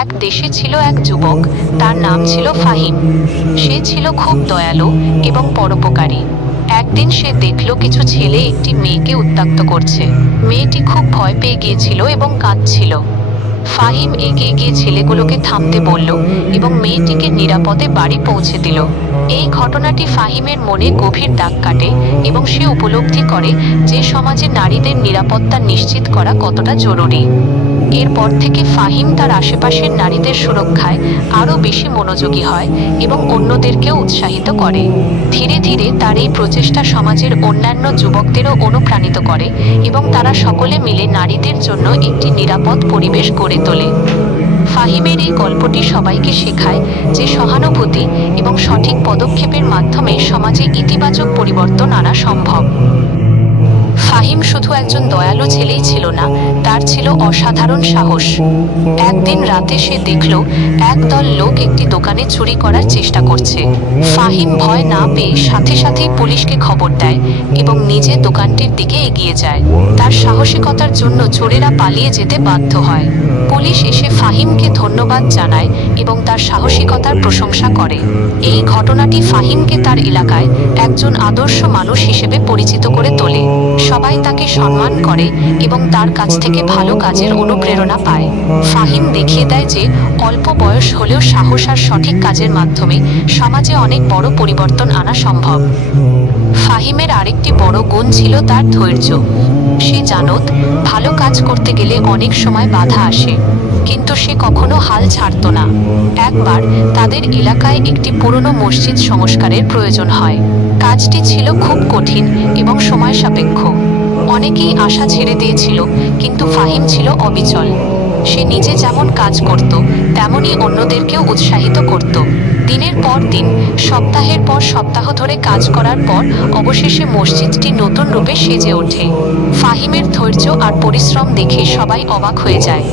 এক দেশে ছিল এক যুবক। তার নাম ছিল ফাহিম। সে ছিল খুব দয়ালু এবং পরোপকারী। একদিন সে দেখল কিছু ছেলে একটি মেয়েকে উত্ত্যক্ত করছে। মেয়েটি খুব ভয় পেয়ে গিয়েছিল এবং কাঁদছিল। ফাহিম এগিয়ে গিয়ে ছেলেগুলোকে থামতে বলল এবং মেয়েটিকে নিরাপদে বাড়ি পৌঁছে দিল। এই ঘটনাটি ফাহিমের মনে গভীর দাগ কাটে এবং সে উপলব্ধি করে যে সমাজে নারীদের নিরাপত্তা নিশ্চিত করা কতটা জরুরি। এরপর থেকে ফাহিম তার আশেপাশের নারীদের সুরক্ষায় আরও বেশি মনোযোগী হয় এবং অন্যদেরকেও উৎসাহিত করে। ধীরে ধীরে তার এই প্রচেষ্টা সমাজের অন্যান্য যুবকদেরও অনুপ্রাণিত করে এবং তারা সকলে মিলে নারীদের জন্য একটি নিরাপদ পরিবেশ গড়ে তোলে। ফাহিমের এই গল্পটি সবাইকে শেখায় যে সহানুভূতি এবং সঠিক পদক্ষেপের মাধ্যমে সমাজে ইতিবাচক পরিবর্তন আনা সম্ভব। ফাহিম শুধু একজন দয়ালু ছেলেই ছিল না, তার ছিল অসাধারণ সাহস। একদিন রাতে সে দেখল, একদল লোক একটি দোকানে চুরি করার চেষ্টা করছে। ফাহিম ভয় না পেয়ে সাথে সাথেই পুলিশকে খবর দেয় এবং নিজে দোকানটির দিকে এগিয়ে যায়। তার সাহসিকতার জন্য চোরেরা পালিয়ে যেতে বাধ্য হয়। পুলিশ এসে ফাহিমকে ধন্যবাদ জানায় এবং তার সাহসিকতার প্রশংসা করে। এই ঘটনাটি ফাহিমকে তার এলাকায় একজন আদর্শ মানুষ হিসেবে পরিচিত করে তোলে। সবাই তাকে সম্মান করে এবং তার কাছ থেকে ভালো কাজের অনুপ্রেরণা পায়। ফাহিম দেখিয়ে দেয় যে অল্প বয়স হলেও সাহস আর সঠিক কাজের মাধ্যমে সমাজে অনেক বড় পরিবর্তন আনা সম্ভব। ফাহিমের আরেকটি বড় গুণ ছিল তার ধৈর্য। সে জানত, ভালো কাজ করতে গেলে অনেক সময় বাধা আসে। কিন্তু সে কখনো হাল ছাড়ত না। একবার তাদের এলাকায় একটি পুরনো মসজিদ সংস্কারের প্রয়োজন হয়। কাজটি ছিল খুব কঠিন এবং সময় সাপেক্ষ। অনেকেই আশা ছেড়ে দিয়েছিল, কিন্তু ফাহিম ছিল অবিচল। সে নিজে যেমন কাজ করত, তেমনি অন্যদেরকেও উৎসাহিত করত। দিনের পর দিন, সপ্তাহের পর সপ্তাহ ধরে কাজ করার পর অবশেষে মসজিদটি নতুন রূপে সেজে ওঠে। ফাহিমের ধৈর্য আর পরিশ্রম দেখে সবাই অবাক হয়ে যায়।